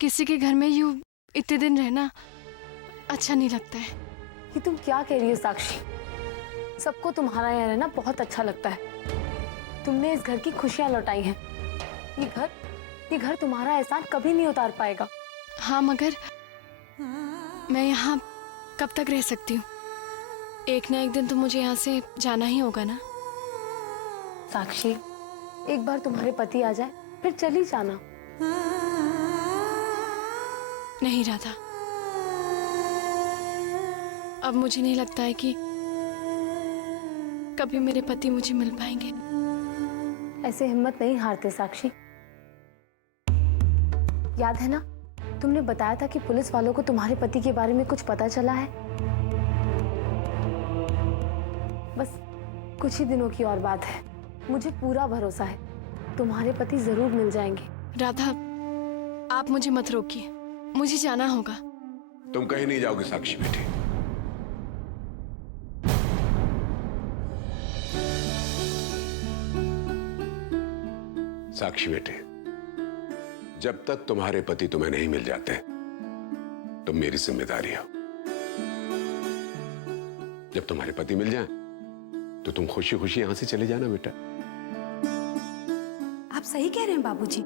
किसी के घर में यूं इतने दिन रहना अच्छा नहीं लगता है। ये तुम क्या कह रही हो साक्षी? सबको तुम्हारा यहाँ रहना बहुत अच्छा लगता है। तुमने इस घर की खुशियां लौटाई हैं। ये घर तुम्हारा एहसान कभी नहीं उतार पाएगा। हाँ, मगर मैं यहाँ कब तक रह सकती हूँ? एक ना एक दिन तो मुझे यहाँ से जाना ही होगा ना। साक्षी, एक बार तुम्हारे पति आ जाए फिर चली जाना। नहीं राधा, अब मुझे नहीं लगता है कि कभी मेरे पति मुझे मिल पाएंगे। ऐसे हिम्मत नहीं हारते साक्षी। याद है ना, तुमने बताया था कि पुलिस वालों को तुम्हारे पति के बारे में कुछ पता चला है। बस कुछ ही दिनों की और बात है। मुझे पूरा भरोसा है तुम्हारे पति जरूर मिल जाएंगे। राधा, आप मुझे मत रोकिए, मुझे जाना होगा। तुम कहीं नहीं जाओगे साक्षी बेटी। साक्षी बेटे, जब तक तुम्हारे पति तुम्हें नहीं मिल जाते तुम मेरी जिम्मेदारी हो। जब तुम्हारे पति मिल जाए तो तुम खुशी खुशी यहां से चले जाना बेटा। आप सही कह रहे हैं बाबूजी।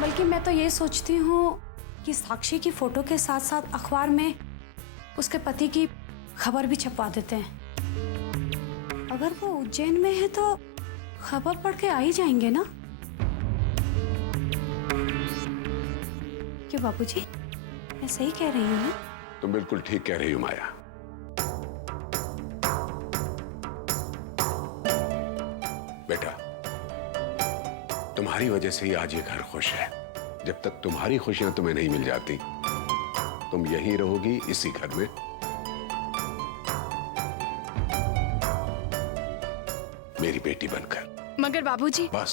बल्कि मैं तो ये सोचती हूँ कि साक्षी की फोटो के साथ साथ अखबार में उसके पति की खबर भी छपवा देते हैं। अगर वो उज्जैन में है तो खबर पढ़ के आ ही जाएंगे ना। क्यों बाबूजी, मैं सही कह रही हूँ ना? तुम बिल्कुल ठीक कह रही हो माया। बेटा, तुम्हारी वजह से ही आज ये घर खुश है। जब तक तुम्हारी खुशियां तुम्हें नहीं मिल जाती तुम यहीं रहोगी इसी घर में। मेरी बेटी बनकर। मगर बाबूजी। बस,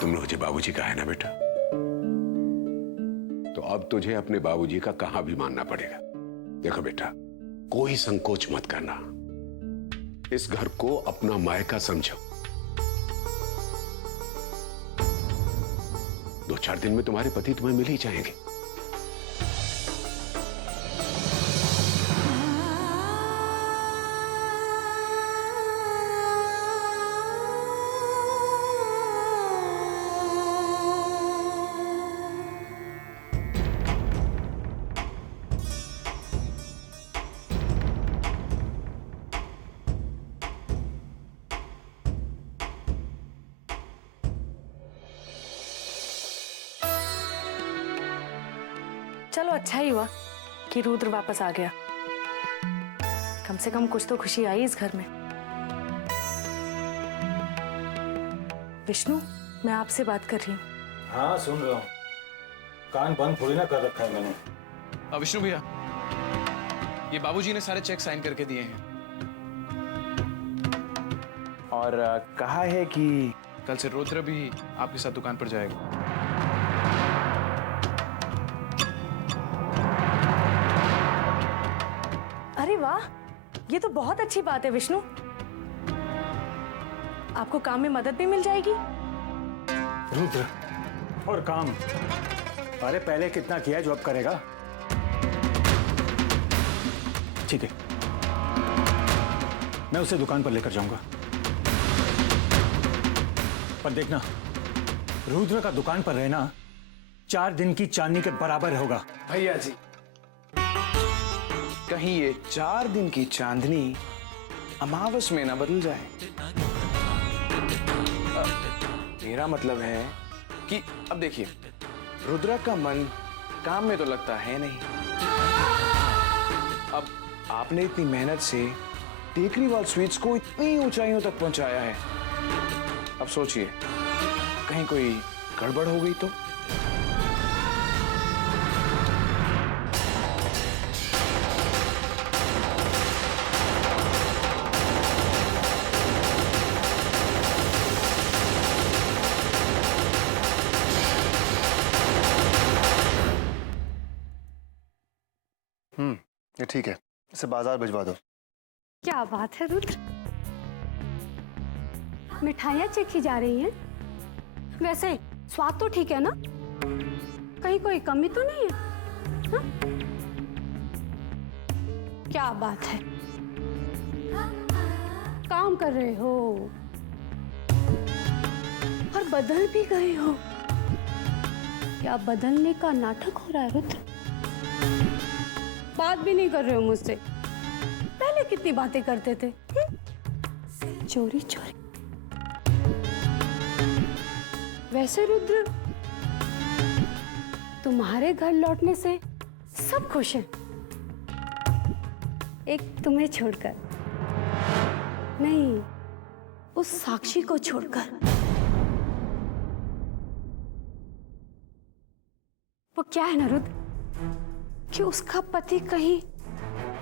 तुमने मुझे बाबूजी कहा है ना बेटा, तो अब तुझे अपने बाबूजी का कहा भी मानना पड़ेगा। देखो बेटा, कोई संकोच मत करना। इस घर को अपना मायका समझो। 2-4 दिन में तुम्हारे पति तुम्हें मिल ही जाएंगे। चलो अच्छा ही हुआ कि रुद्र वापस आ गया। कम से कम कुछ तो खुशी आई इस घर में। विष्णु, मैं आपसे बात कर रही हूँ। हाँ सुन रहा हूँ। कान बंद थोड़ी ना कर रखा है मैंने। विष्णु भैया, ये बाबूजी ने सारे चेक साइन करके दिए हैं और कहा है कि कल से रुद्र भी आपके साथ दुकान पर जाएगा। अरे वाह, ये तो बहुत अच्छी बात है विष्णु। आपको काम में मदद भी मिल जाएगी। रुद्र और काम, अरे पहले कितना किया है जो अब करेगा। ठीक है, मैं उसे दुकान पर लेकर जाऊंगा। पर देखना, रुद्र का दुकान पर रहना 4 दिन की चांदनी के बराबर होगा। भैया जी, कहीं ये 4 दिन की चांदनी अमावस में ना बदल जाए। मेरा मतलब है कि अब देखिए, रुद्र का मन काम में तो लगता है नहीं। अब आपने इतनी मेहनत से टेकरीवाल स्वीट्स को इतनी ऊंचाइयों तक पहुंचाया है। अब सोचिए, कहीं कोई गड़बड़ हो गई तो? ये ठीक है, इसे बाजार भिजवा दो। क्या बात है रुद्र, मिठाइयाँ चखी जा रही हैं। वैसे स्वाद तो ठीक है ना, कहीं कोई कमी तो नहीं है? हाँ? क्या बात है, काम कर रहे हो और बदल भी गए हो। क्या बदलने का नाटक हो रहा है रुद्र? बात भी नहीं कर रहे हो मुझसे, पहले कितनी बातें करते थे। चोरी चोरी। वैसे रुद्र, तुम्हारे घर लौटने से सब खुश हैं, एक तुम्हें छोड़कर। नहीं, उस साक्षी को छोड़कर। वो क्या है ना रुद्र, कि उसका पति कहीं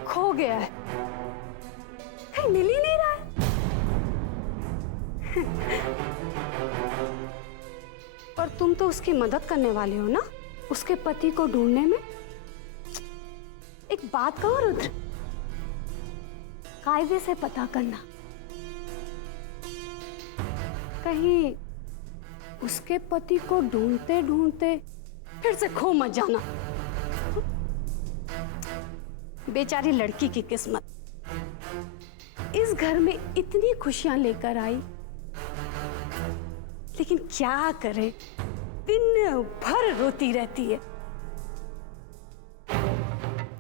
खो गया है, कहीं मिल ही नहीं रहा है। और तुम तो उसकी मदद करने वाले हो ना, उसके पति को ढूंढने में। एक बात कहो रुद्र, कायदे से पता करना, कहीं उसके पति को ढूंढते ढूंढते फिर से खो मत जाना। बेचारी लड़की की किस्मत इस घर में इतनी खुशियां लेकर आई, लेकिन क्या करे, दिन भर रोती रहती है।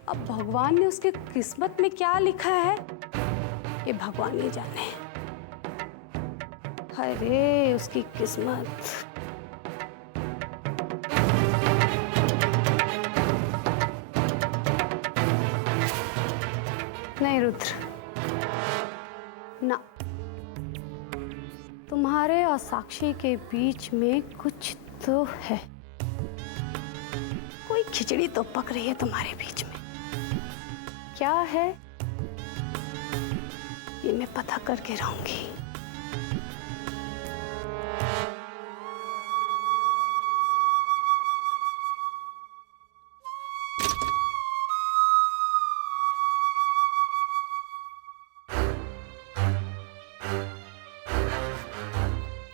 अब भगवान ने उसके किस्मत में क्या लिखा है, ये भगवान ही जाने। अरे उसकी किस्मत। नहीं रुद्र, ना, तुम्हारे और साक्षी के बीच में कुछ तो है। कोई खिचड़ी तो पक रही है तुम्हारे बीच में। क्या है ये मैं पता करके रहूंगी।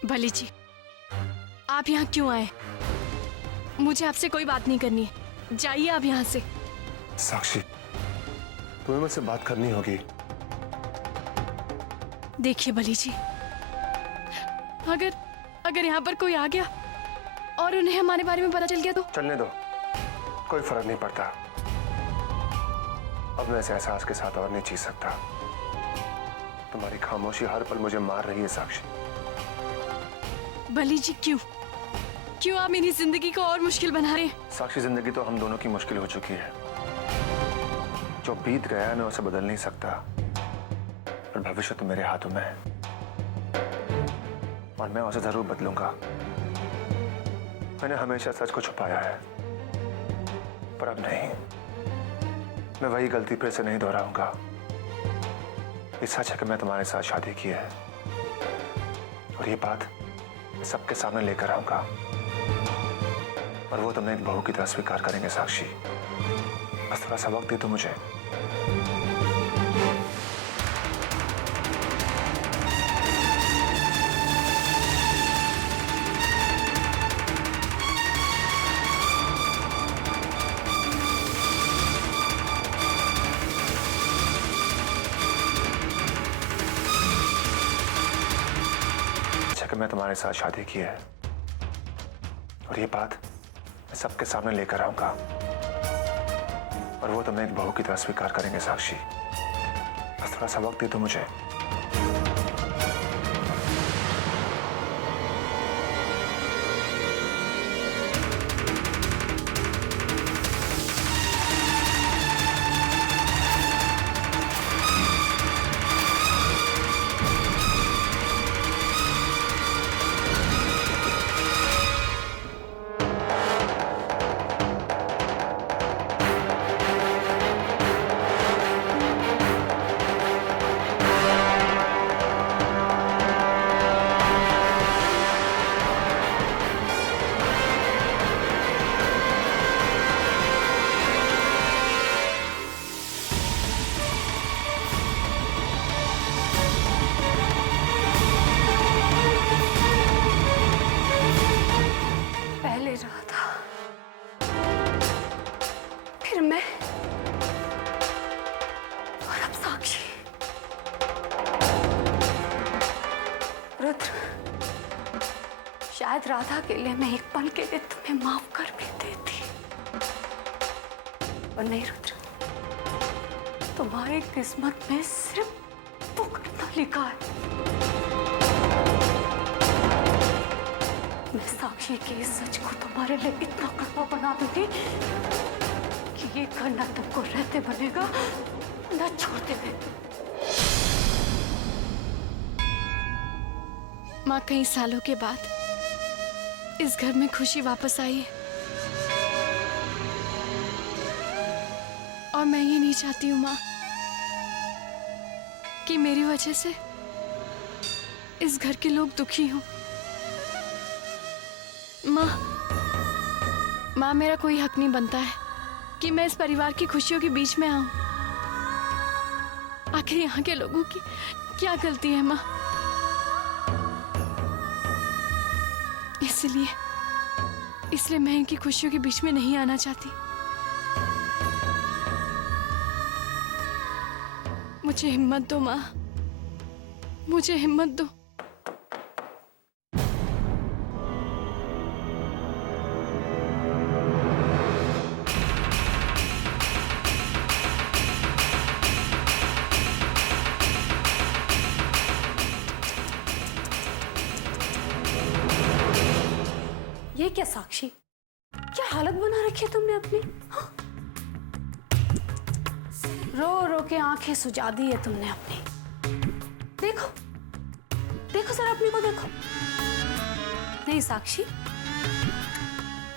भली जी, आप यहाँ क्यों आए? मुझे आपसे कोई बात नहीं करनी है, जाइए आप यहाँ से। साक्षी, तुम्हें मुझसे बात करनी होगी। देखिए भली जी, अगर यहाँ पर कोई आ गया और उन्हें हमारे बारे में पता चल गया तो? चलने दो, कोई फर्क नहीं पड़ता। अब मैं इस एहसास के साथ और नहीं जी सकता। तुम्हारी खामोशी हर पल मुझे मार रही है साक्षी। भली जी, क्यों आप मेरी जिंदगी को और मुश्किल बना रहे हैं? साक्षी, जिंदगी तो हम दोनों की मुश्किल हो चुकी है। जो बीत गया है मैं उसे बदल नहीं सकता, पर भविष्य तो मेरे हाथों में है और मैं उसे जरूर बदलूंगा। मैंने हमेशा सच को छुपाया है, पर अब नहीं। मैं वही गलती फिर से नहीं दोहराऊंगा। ये सच है कि मैं तुम्हारे साथ शादी की है और ये बात सबके सामने लेकर आऊंगा और वो तुमने एक बहू की तरह स्वीकार करेंगे साक्षी। बस थोड़ा सा वक्त दे दो मुझे। कि मैं तुम्हारे साथ शादी की है और ये बात मैं सबके सामने लेकर आऊंगा और वो तुमने एक बहू की तरह स्वीकार करेंगे साक्षी। बस थोड़ा सा वक्त दे दो मुझे। रहा था, फिर मैं, और अब साक्षी। रुद्र, शायद राधा के लिए मैं एक पल के लिए तुम्हें माफ कर भी देती, और नहीं रुद्र, तुम्हारी किस्मत में सिर्फ भुगतना लिखा है। मैं साक्षी के इस सच को तुम्हारे लिए इतना कड़वा बना दूंगी कि ये घर न तुमको रहते बनेगा न छोड़ते हुए। माँ, कई सालों के बाद इस घर में खुशी वापस आई है, और मैं ये नहीं चाहती हूँ माँ कि मेरी वजह से इस घर के लोग दुखी हों। माँ, मेरा कोई हक नहीं बनता है कि मैं इस परिवार की खुशियों के बीच में आऊं। आखिर यहाँ के लोगों की क्या गलती है माँ? इसलिए मैं इनकी खुशियों के बीच में नहीं आना चाहती। मुझे हिम्मत दो माँ, मुझे हिम्मत दो। ये क्या साक्षी, क्या हालत बना रखी है तुमने अपनी? हाँ? रो रो के आंखें सुजा दी है तुमने अपनी। देखो देखो जरा अपनी को देखो। नहीं साक्षी,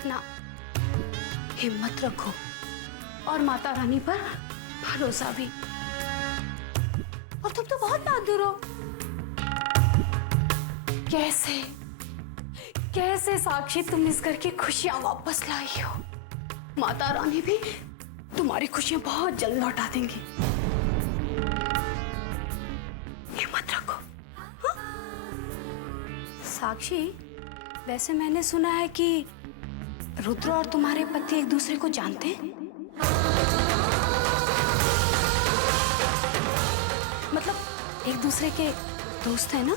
ना, हिम्मत रखो और माता रानी पर भरोसा भी। और तुम तो बहुत बहादुर हो। कैसे कैसे साक्षी तुम इस घर की खुशियां वापस लाई हो। माता रानी भी तुम्हारी खुशियां बहुत जल्द लौटा देंगी। हिम्मत रखो। हाँ? साक्षी, वैसे मैंने सुना है कि रुद्र और तुम्हारे पति एक दूसरे को जानते हैं। मतलब एक दूसरे के दोस्त है ना?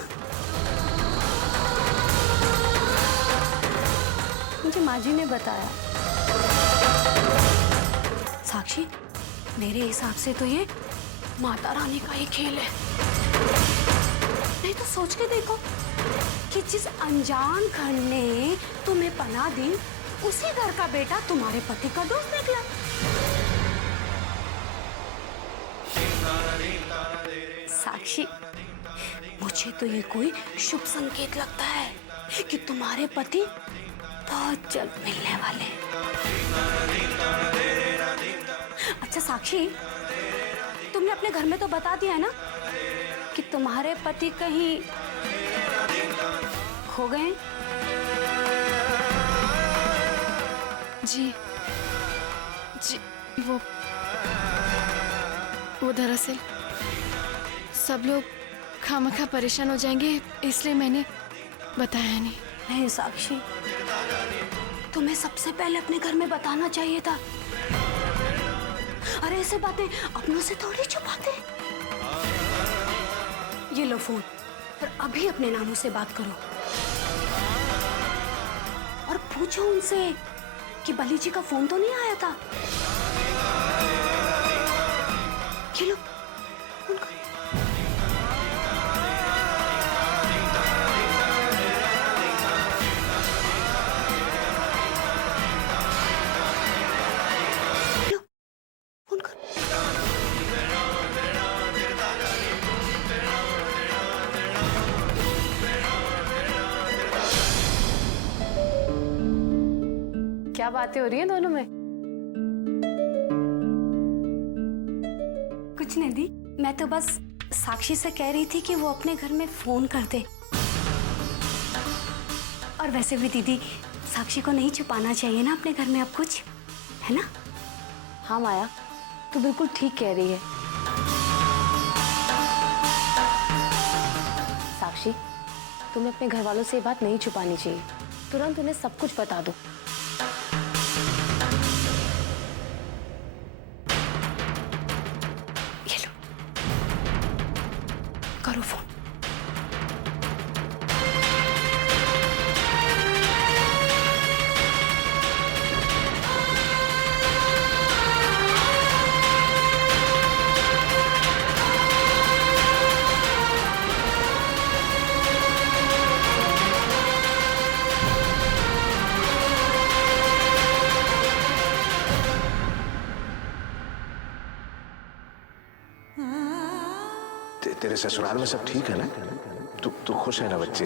मुझे माँ जी ने बताया। साक्षी, मेरे हिसाब से तो ये माता रानी का ही खेल है। नहीं तो सोच के देखो कि जिस अनजान घर ने तुम्हें पनाह दी, उसी घर का बेटा तुम्हारे पति का दोस्त निकला। साक्षी, मुझे तो ये कोई शुभ संकेत लगता है कि तुम्हारे पति बहुत जल्द मिलने वाले। अच्छा साक्षी, तुमने अपने घर में तो बता दिया है ना कि तुम्हारे पति कहीं खो गए? जी वो दरअसल सब लोग खामखा परेशान हो जाएंगे, इसलिए मैंने बताया नहीं। नहीं साक्षी, तुम्हें सबसे पहले अपने घर में बताना चाहिए था। अरे ऐसे बातें अपनों से थोड़ी छुपाते। ये लो फोन, और अभी अपने नानू से बात करो और पूछो उनसे कि बली जी का फोन तो नहीं आया था। ये लो फोन करो। क्या बातें हो रही हैं दोनों में? कुछ नहीं दी, मैं तो बस साक्षी से कह रही थी कि वो अपने घर में फोन कर दे। और वैसे भी दीदी, साक्षी को नहीं छुपाना चाहिए ना अपने घर में अब कुछ, है ना? हाँ माया, तू बिल्कुल ठीक कह रही है। साक्षी, तुम्हें अपने घर वालों से ये बात नहीं छुपानी चाहिए। तुरंत उन्हें सब कुछ बता दो। तेरे ससुराल में सब ठीक है ना? तू खुश है ना बच्चे?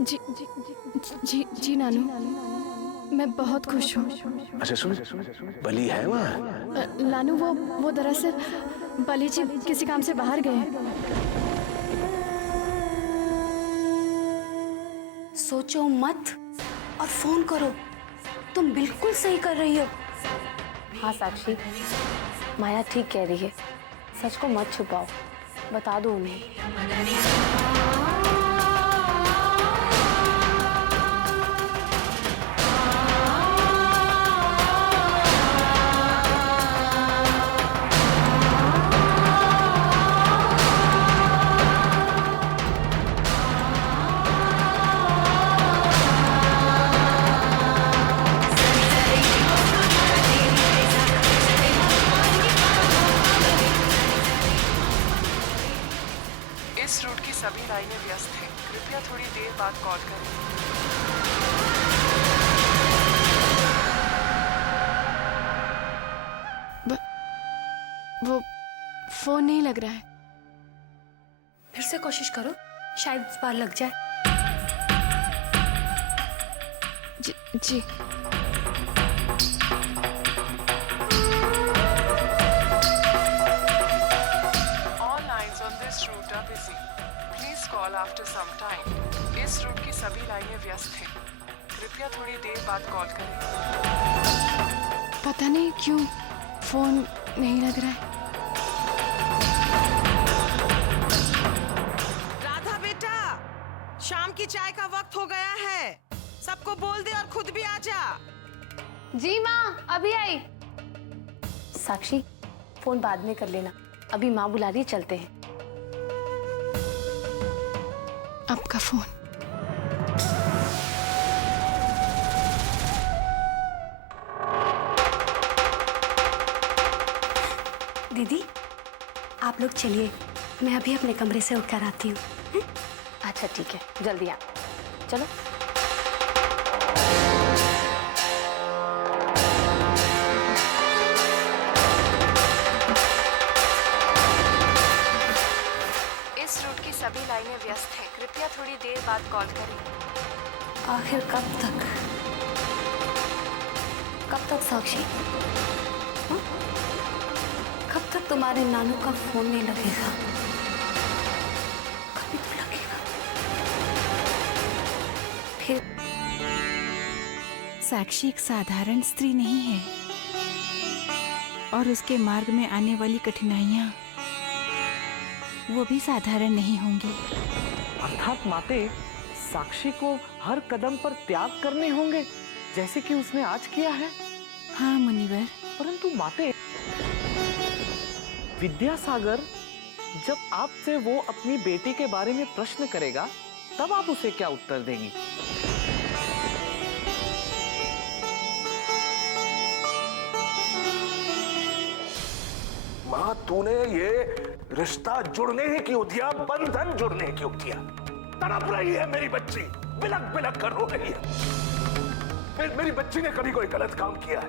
जी जी जी जी नानू, मैं बहुत खुश हूँ। अच्छा सुन, बली है वहाँ? नानू वो दरअसल बली जी किसी काम से बाहर गए हैं। सोचो मत और फोन करो। तुम बिल्कुल सही कर रही हो। हाँ साक्षी, माया ठीक कह रही है। सच को मत छुपाओ, बता दो उन्हें। इस रूट की सभी लाइनें व्यस्त हैं। कृपया थोड़ी देर बाद कॉल करें। वो फोन नहीं लग रहा है। फिर से कोशिश करो, शायद इस बार लग जाए। जी जी All lines on this route are busy. Please call after some time. इस रूट की सभी लाइनें व्यस्त हैं। कृपया थोड़ी देर बाद कॉल करें। पता नहीं क्यों फोन नहीं लग रहा है। राधा बेटा, शाम की चाय का वक्त हो गया है। सबको बोल दे और खुद भी आ जा। जी माँ, अभी आई। साक्षी, फोन बाद में कर लेना, अभी माँ बुला रही है, चलते हैं। आपका फोन। दीदी, आप लोग चलिए, मैं अभी अपने कमरे से होकर आती हूँ। अच्छा ठीक है, जल्दी आ। चलो। इस रूट की सभी लाइनें व्यस्त हैं। कृपया थोड़ी देर बाद कॉल करें। आखिर कब तक? कब तक साक्षी? हाँ? कब तक तुम्हारे नानू का फोन नहीं लगेगा? कभी तो लगेगा। फिर साक्षी एक साधारण स्त्री नहीं है और उसके मार्ग में आने वाली कठिनाइयां वो भी साधारण नहीं होंगी। अर्थात माते, साक्षी को हर कदम पर त्याग करने होंगे, जैसे कि उसने आज किया है। हाँ मुनिवर। परंतु माते, विद्यासागर जब आपसे वो अपनी बेटी के बारे में प्रश्न करेगा, तब आप उसे क्या उत्तर देंगी? माँ, तूने ये रिश्ता जुड़ने ही क्यों दिया? बंधन जुड़ने ही क्यों दिया? तड़प रही है मेरी बच्ची, बिलक बिलक कर रो रही है। मेरी बच्ची ने कभी कोई गलत काम किया है?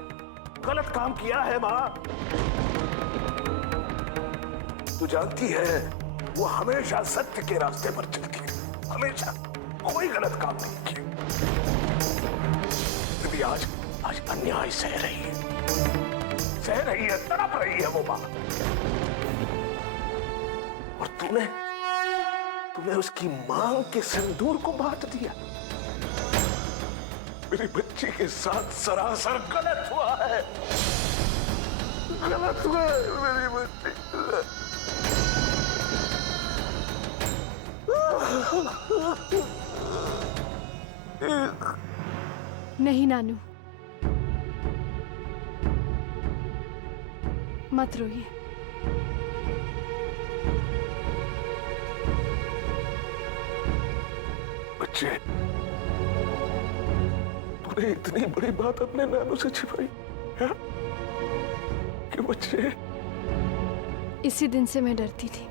गलत काम किया है माँ? तू जानती है वो हमेशा सत्य के रास्ते पर चलती है, हमेशा कोई गलत काम नहीं किया। फिर भी आज अन्याय सह रही है, तड़प रही है वो माँ। और तूने उसकी मांग के सिंदूर को बांट दिया। मेरी बच्ची के साथ सरासर गलत हुआ है, गलत हुआ है मेरी बच्ची। नहीं नानू, मत रोइए। बच्चे, तूने इतनी बड़ी बात अपने नानू से छिपाई है? कि बच्चे, इसी दिन से मैं डरती थी।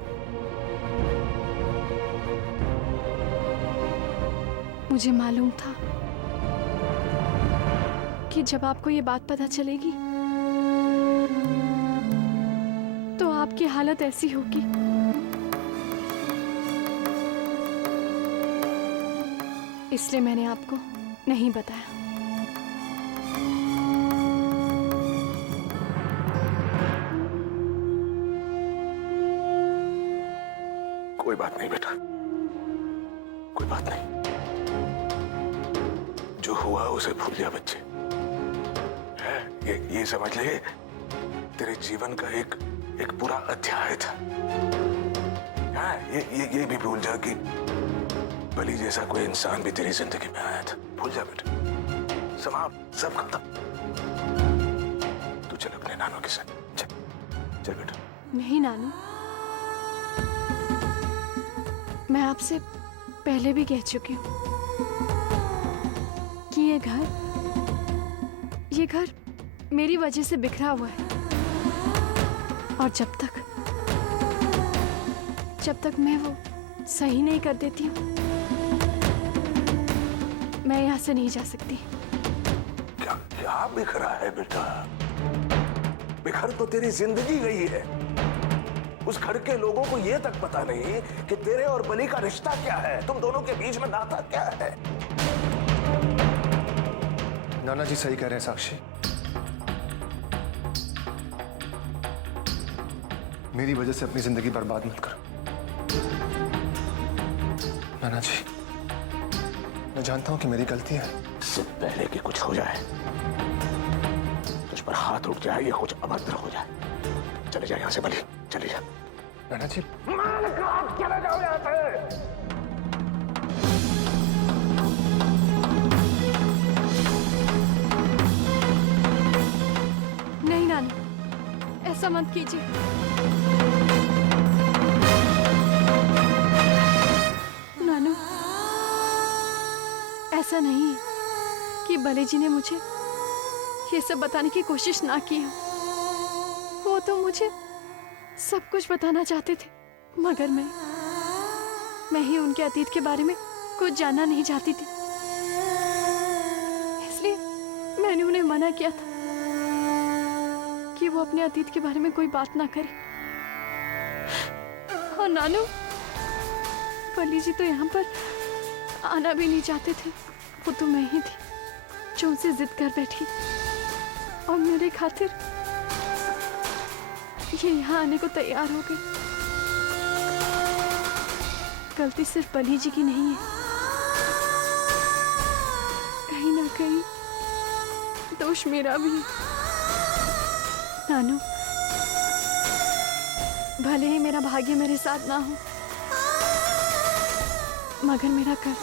मुझे मालूम था कि जब आपको ये बात पता चलेगी तो आपकी हालत ऐसी होगी इसलिए मैंने आपको नहीं बताया। कोई बात नहीं बेटा, कोई बात नहीं। जो हुआ उसे भूल जा बच्चे। है ये समझ ले, तेरे जीवन का एक पूरा अध्याय था। हाँ, ये भी भूल जा कि बलि जैसा कोई इंसान भी तेरी जिंदगी में आया था। भूल जा बेटा, समाप्त, सब खत्म। तू चल अपने नानों के साथ, चल चल बेटा। नहीं नानू, मैं आपसे पहले भी कह चुकी हूँ कि ये घर मेरी वजह से बिखरा हुआ है, और जब तक मैं वो सही नहीं कर देती हूँ, मैं यहाँ से नहीं जा सकती। क्या बिखरा है बेटा? बिखर तो तेरी जिंदगी गई है। उस घर के लोगों को ये तक पता नहीं कि तेरे और बलि का रिश्ता क्या है, तुम दोनों के बीच में नाता क्या है। नाना जी सही कह रहे हैं साक्षी। मेरी वजह से अपनी जिंदगी बर्बाद मत करो। नाना जी, मैं जानता हूं कि मेरी गलती है। इससे पहले कि कुछ हो जाए, तुझ पर हाथ उठ जाए या कुछ अभद्र हो जाए, चले जाए यहाँ से बलि, चले जा। नाना जी, चले जाओ यहाँ से। नहीं नानू, ऐसा मत कीजिए। नानू, ऐसा नहीं है कि बलि जी ने मुझे ये सब बताने की कोशिश ना की हो। वो तो मुझे सब कुछ बताना चाहते थे, मगर मैं ही उनके अतीत के बारे में कुछ जानना नहीं चाहती थी। इसलिए मैंने उन्हें मना किया था कि वो अपने अतीत के बारे में कोई बात ना करे। और नानू, बलि जी तो यहाँ पर आना भी नहीं चाहते थे। वो तो मैं ही थी जो उनसे जिद कर बैठी और मेरे खातिर ये यहाँ आने को तैयार हो गई। गलती सिर्फ बलि जी की नहीं है, कहीं ना कहीं दोष मेरा भी है। नानू, भले ही मेरा भाग्य मेरे साथ ना हो, मगर मेरा कर्म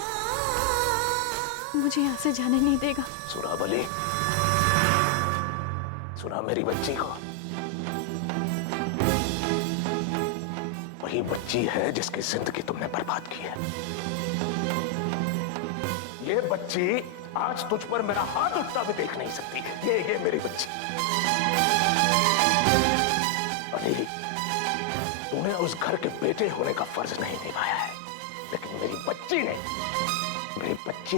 मुझे यहाँ से जाने नहीं देगा। सुना बलि, सुना मेरी बच्ची को। वही बच्ची है जिसकी जिंदगी तुमने बर्बाद की है। ये बच्ची आज तुझ पर मेरा हाथ उठता भी देख नहीं सकती। ये मेरी बच्ची। बलि, तूने उस घर के बेटे होने का फर्ज नहीं निभाया है, लेकिन मेरी बच्ची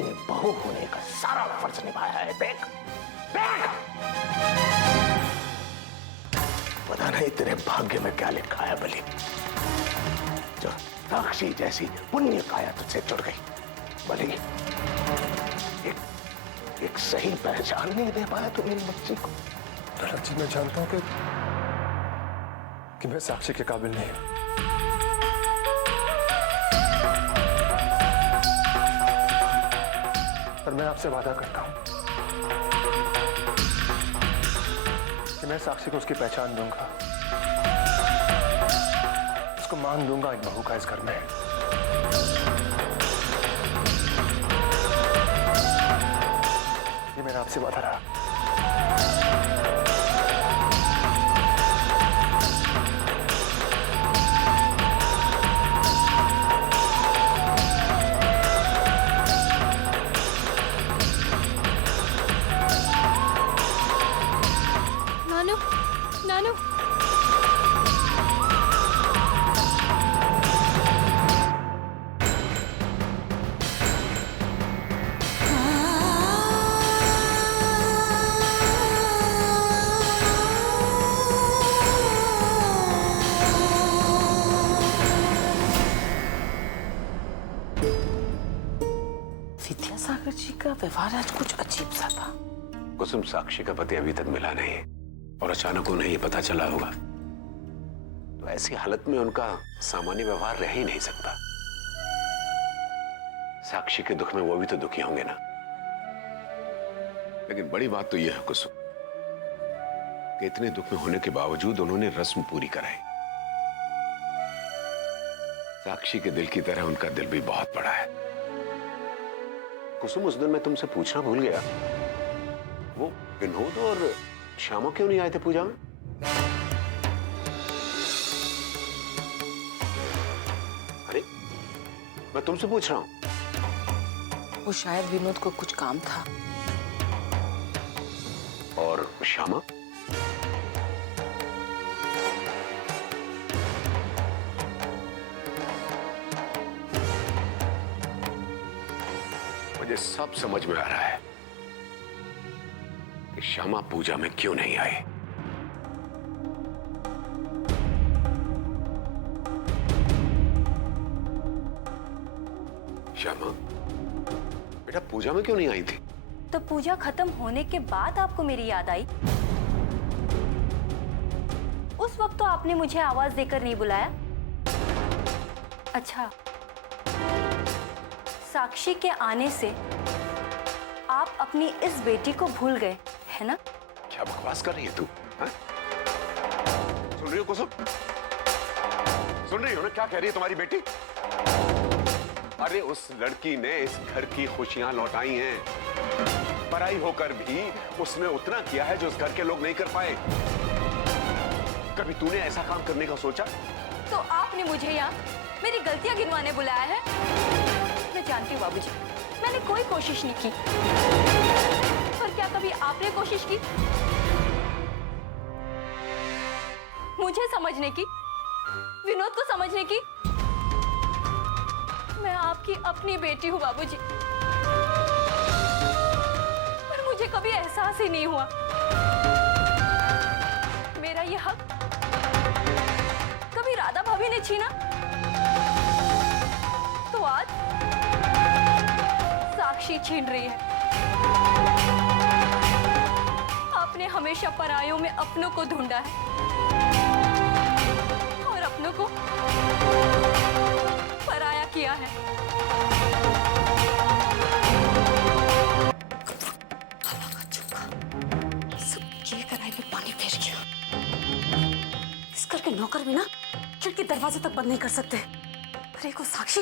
ने बहू होने का सारा फर्ज निभाया है। देख देख, पता नहीं तेरे भाग्य में क्या लिखा है बलि, जो साक्षी जैसी पुण्य काया तुझसे जुड़ गई। बलि, एक सही पहचान नहीं दे पाया तू मेरी बच्ची को। जी, मैं जानता हूं कि मैं साक्षी के काबिल नहीं हूं, पर मैं आपसे वादा करता हूं कि मैं साक्षी को उसकी पहचान दूंगा, उसको मान दूंगा एक बहू का इस घर में। ये मेरा आपसे वादा रहा। नानू, नानू, विधि व्यवहार आज कुछ अजीब सा था। कुसुम, साक्षी का पति अभी तक मिला नहीं और अचानक उन्हें ये पता चला होगा, तो ऐसी हालत में उनका सामान्य व्यवहार रह ही नहीं सकता। साक्षी के दुख में वो भी तो दुखी होंगे ना। लेकिन बड़ी बात तो यह है कुसुम कि इतने दुख में होने के बावजूद उन्होंने रस्म पूरी कराई। साक्षी के दिल की तरह उनका दिल भी बहुत बड़ा है। कुसुम, उस दिन मैं तुमसे पूछना भूल गया, वो विनोद और श्यामा क्यों नहीं आए थे पूजा में? अरे मैं तुमसे पूछ रहा हूं। वो शायद विनोद को कुछ काम था। और श्यामा? मुझे सब समझ में आ रहा है कि श्यामा पूजा में क्यों नहीं आई। श्यामा बेटा, पूजा में क्यों नहीं आई थी? तो पूजा खत्म होने के बाद आपको मेरी याद आई? उस वक्त तो आपने मुझे आवाज देकर नहीं बुलाया। अच्छा, साक्षी के आने से आप अपनी इस बेटी को भूल गए, है ना? क्या बकवास कर रही है तू? हाँ? सुन रही हो कुसुम? सुन रही हो ना क्या कह रही है तुम्हारी बेटी? अरे उस लड़की ने इस घर की खुशियां लौटाई हैं। पराई होकर भी उसने उतना किया है जो इस घर के लोग नहीं कर पाए। कभी तूने ऐसा काम करने का सोचा? तो आपने मुझे यहाँ मेरी गलतियां गिनवाने बुलाया है? मैं जानती हूँ बाबूजी, मैंने कोई कोशिश नहीं की, पर क्या कभी आपने कोशिश की मुझे समझने की, विनोद को समझने की? मैं आपकी अपनी बेटी हूँ बाबूजी, पर मुझे कभी एहसास ही नहीं हुआ मेरा ये हक कभी राधा भाभी ने छीना, तो आज साक्षी छीन रही है। आपने हमेशा परायों में अपनों को ढूंढा है और अपनों को पराया किया है। हवा का झोंका सब ये कराई पे पानी फेर गया। इस घर के नौकर भी ना खिड़की दरवाजे तक बंद नहीं कर सकते। अरे को साक्षी,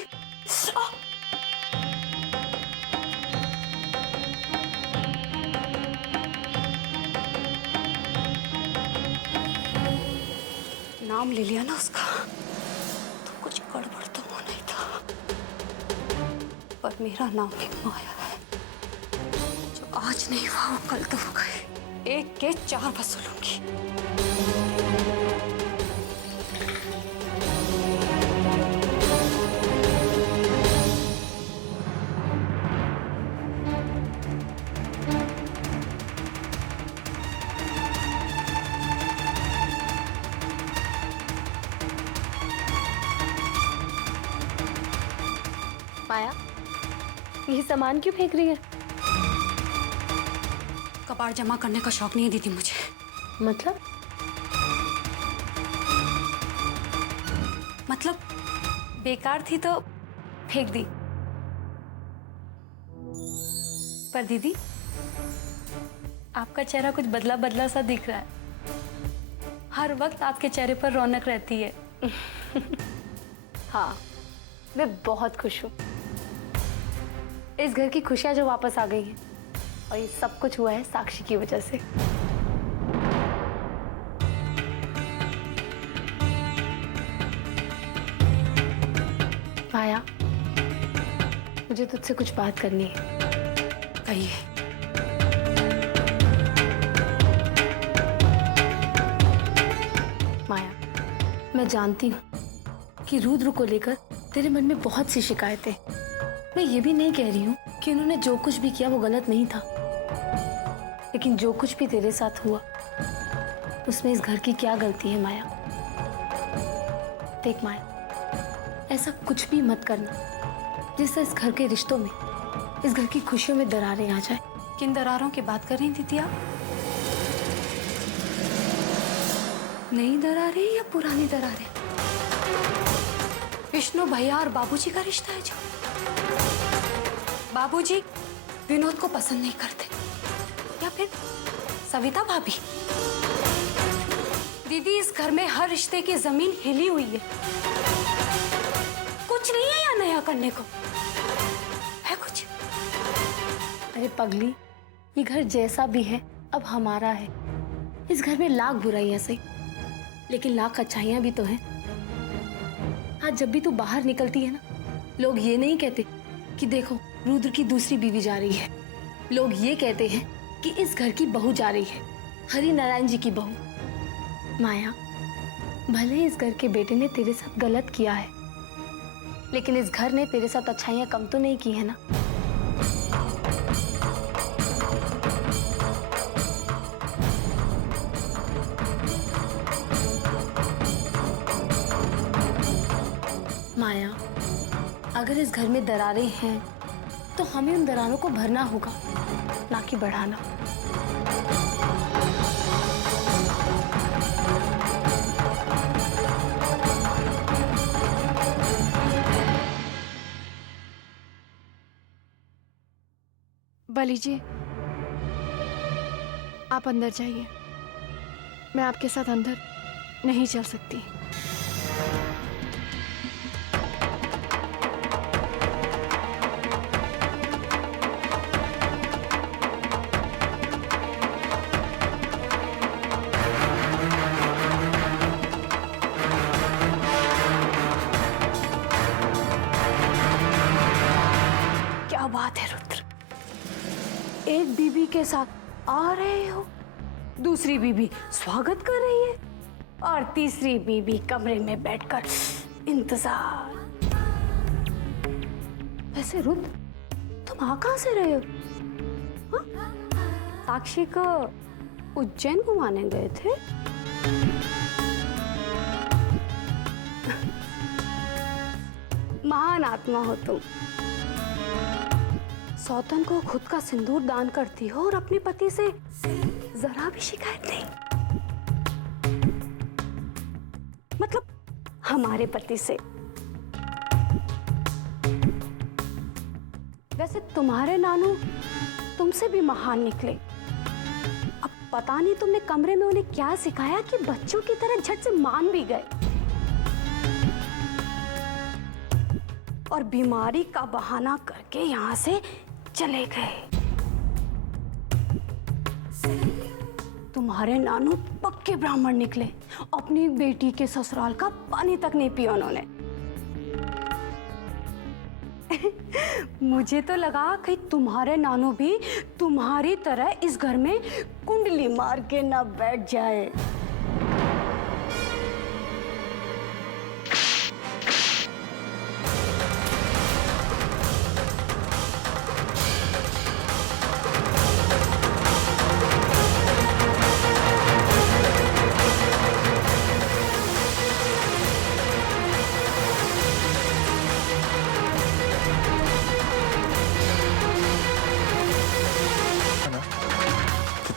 नाम ले लिया ना उसका, तो कुछ गड़बड़ तो होना ही था। पर मेरा नाम एक माया है, जो आज नहीं हुआ वो कल तो होगा ही। एक के 4 वसूलूंगी। माया, ये सामान क्यों फेंक रही है? कबाड़ जमा करने का शौक नहीं है दीदी मुझे। मतलब बेकार थी तो फेंक दी। पर दीदी, आपका चेहरा कुछ बदला बदला सा दिख रहा है। हर वक्त आपके चेहरे पर रौनक रहती है। हाँ, मैं बहुत खुश हूँ। इस घर की खुशियाँ जो वापस आ गई हैं, और ये सब कुछ हुआ है साक्षी की वजह से। माया, मुझे तुझसे कुछ बात करनी है। कहिए। माया, मैं जानती हूँ कि रुद्र को लेकर तेरे मन में बहुत सी शिकायतें। मैं ये भी नहीं कह रही हूँ कि उन्होंने जो कुछ भी किया वो गलत नहीं था, लेकिन जो कुछ भी तेरे साथ हुआ उसमें इस घर की क्या गलती है माया? देख माया, ऐसा कुछ भी मत करना जिससे इस घर के रिश्तों में इस घर की खुशियों में दरारें आ जाए। किन दरारों की बात कर रही थी दीदी आप? नई दरारें या पुरानी दरारें? विष्णु भैया और बाबूजी का रिश्ता है जो बाबूजी विनोद को पसंद नहीं करते, या फिर सविता भाभी? दीदी इस घर में हर रिश्ते की जमीन हिली हुई है, कुछ नहीं है यहाँ नया करने को है कुछ? अरे पगली, ये घर जैसा भी है अब हमारा है। इस घर में लाख बुराइयां सही, लेकिन लाख अच्छाइयां भी तो हैं। आज जब भी तू बाहर निकलती है ना, लोग ये नहीं कहते कि देखो रुद्र की दूसरी बीवी जा रही है। लोग ये कहते हैं कि इस घर की बहू जा रही है, हरि नारायण जी की बहू। माया, भले इस घर के बेटे ने तेरे साथ गलत किया है, लेकिन इस घर ने तेरे साथ अच्छाइयां कम तो नहीं की है ना। माया, अगर इस घर में दरारें हैं तो हमें उन दरारों को भरना होगा, ना कि बढ़ाना। बली जी, आप अंदर जाइए, मैं आपके साथ अंदर नहीं चल सकती। क्या बात है रुद्र, एक बीबी के साथ आ रहे हो, दूसरी बीबी स्वागत कर रही है, और तीसरी बीबी कमरे में बैठकर इंतजार। वैसे रुद्र, तुम आ कहां से रहे हो? हाँ? साक्षी को उज्जैन घुमाने गए थे? महान आत्मा हो तुम, सौतन को खुद का सिंदूर दान करती हो और अपने पति से जरा भी शिकायत नहीं। मतलब हमारे पति से। वैसे तुम्हारे नानू तुमसे भी महान निकले। अब पता नहीं तुमने कमरे में उन्हें क्या सिखाया कि बच्चों की तरह झट से मान भी गए और बीमारी का बहाना करके यहां से चले गए। तुम्हारे नानू पक्के ब्राह्मण निकले, अपनी बेटी के ससुराल का पानी तक नहीं पिया उन्होंने। मुझे तो लगा कहीं तुम्हारे नानू भी तुम्हारी तरह इस घर में कुंडली मार के ना बैठ जाए।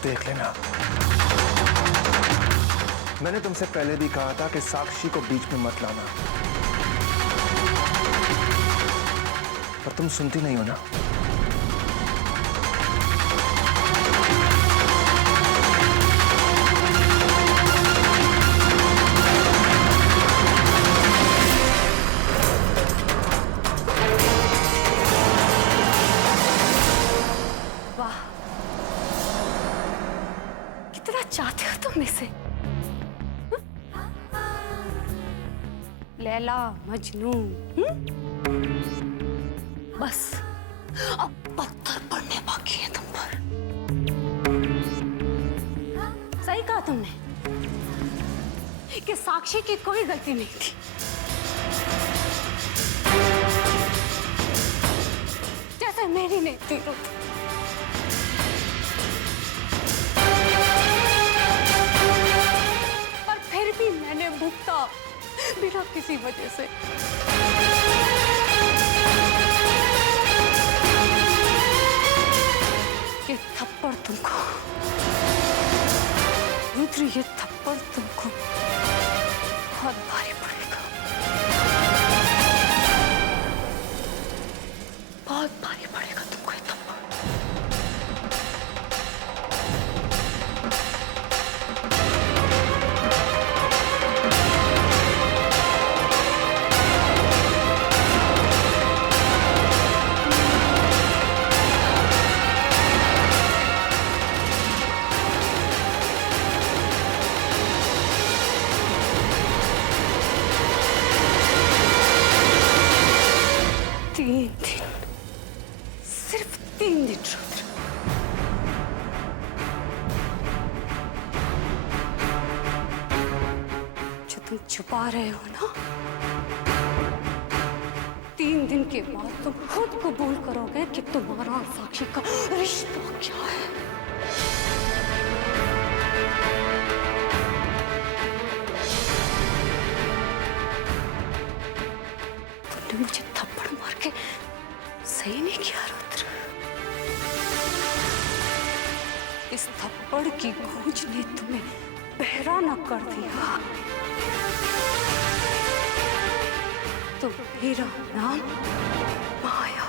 देख लेना, मैंने तुमसे पहले भी कहा था कि साक्षी को बीच में मत लाना, पर तुम सुनती नहीं हो ना। चाहते हो तुम इसे? लैला मजनू, बस अब पत्थर पड़ने बाकी है तुम पर। सही कहा तुमने कि साक्षी की कोई गलती नहीं थी। जैसे मेरी नहीं थी। मैंने भुगता बिना किसी वजह से। ये थप्पड़ तुमको बहुत भारी पड़ेगा, बहुत भारी पड़ेगा तुमको ये थप्पड़। सिर्फ 3 दिन रुद्र। जो तुम छुपा रहे हो ना, 3 दिन के बाद तुम खुद कबूल करोगे कि तुम्हारा और साक्षी का रिश्ता क्या है। तुमने मुझे थप्पड़ मार के सही नहीं किया रुद्र। इस थप्पड़ की गूंज ने तुम्हें बहरा न कर दिया तो मेरा नाम माया